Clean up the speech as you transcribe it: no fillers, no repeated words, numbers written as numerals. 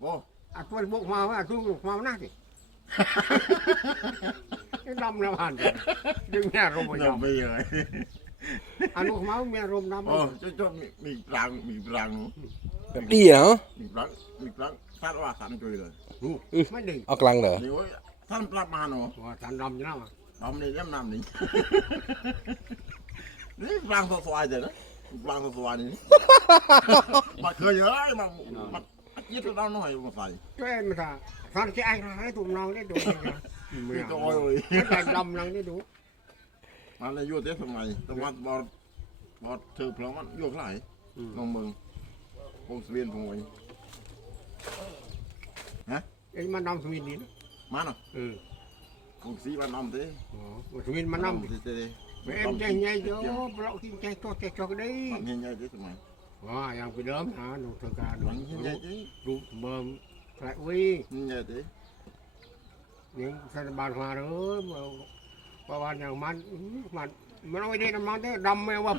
โอ้ à tôi bộ màu à tôi bộ màu nát thì cái đâm là hoàn đừng nghe rồi bây เรา giờ ไปเลย anh bộ màu nghe rồi đâm โอ้เจ้ามีปรังหนู แบบดีเหรอ มีปรังท่านว่าท่านช่วยเลย mới đỉnh เอากลางเหรอ นี่ว่าท่านปรับมาหนู thằng đâm như nào mà ทำนี่น้ำนี่นี่ปรังสวายเดี๋ยวนะปรังสวายนี่มาเคยเยอะมายึดเราหน่อยมาใส่ cho em mà thằng cái anh nó tụm nó đấy đủ มีตัวอ้อยเลย cái thằng đâm nó đấy đủ มันเลยยุ่งเต้สมัยแต่ว่าบอดเธอเพราะมันยุ่งหลายน้องเมืองวงเวียนพงไว้ cái mà đâm thuyền đi มาเนาะ ừ วงสีมันน้ำเต้ thuyền mà đâm เต้ em chạy nhảy vô lộ tin chạy cho cái đấy เห็นใหญ่เต้สมัย yang cái đốm hả đồ thơ ca หลังเห็นใหญ่เต้ đủ bơm lại uy เห็นใหญ่เต้ những cái bàn hòa đó mà bàn nhà man nó nói đây là man thế đâm mèo vào